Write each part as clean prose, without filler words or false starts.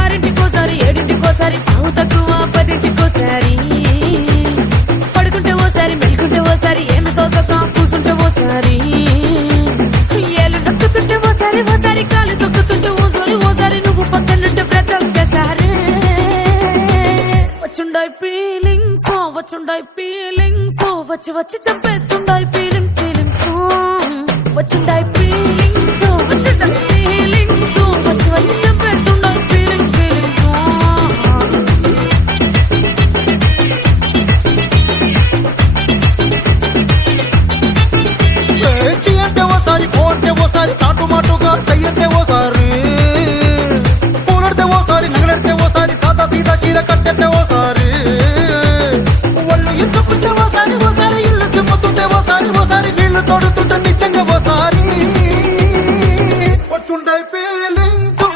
ఆరింటికోసారి ఏడింటికోసారి పావు తక్కువ పదింటికోసారి పడుకుంటే ఓసారి మెలుకుంటే ఓసారి ఏమి తోసక కూసుంటే ఓసారి ఏళ్ళు నొక్కుతుంటే ఓసారి ఓసారి కాలు తొక్కుతుంటే ఓసారి నువ్వు పక్కనుంటే ప్రతి ఒక్కసారి వచ్చుండాయి ఫీలింగ్స్ వచ్చి వచ్చి చంపేస్తుండాయి ఫీలింగ్స్ వచ్చుండాయి ఫీలింగ్స్ వచ్చుండాయి ఫీలింగ్స్ వచ్చి వచ్చి చంపేస్తుండాయి ఫీలింగ్స్ పేచి అంటే ఓసారి పోతే ఓసారి చాటు మాటుగా చెయ్యంటే ఓసారి పూలడితే ఓసారి నగలడితే ఓసారి సాదా సీదా చీర కట్టెతే ఓసారి ఒళ్ళు ఇసుకుంటే ఓసారి ఓసారి ఇల్లు సిమ్ముతుంటే ఓసారి నీళ్లు తోడుతుంటే నిజంగా ఓసారి వచ్చుండాయి ఫీలింగ్స్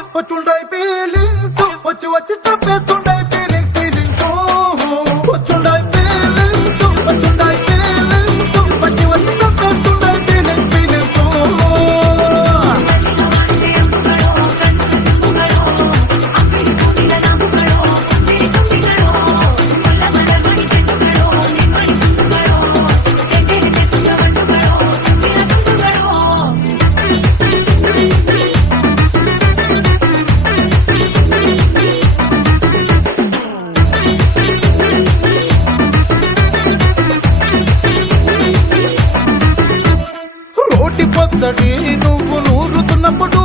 వచ్చి వచ్చి తప్పేస్తుండాయి ఫీలింగ్స్ వచ్చుండాయి ఫీలింగ్స్ వచ్చి వచ్చి తప్పేస్తుండాయి ఫీలింగ్స్ రోటి పచ్చడి నువ్వు నూరుతున్నప్పుడు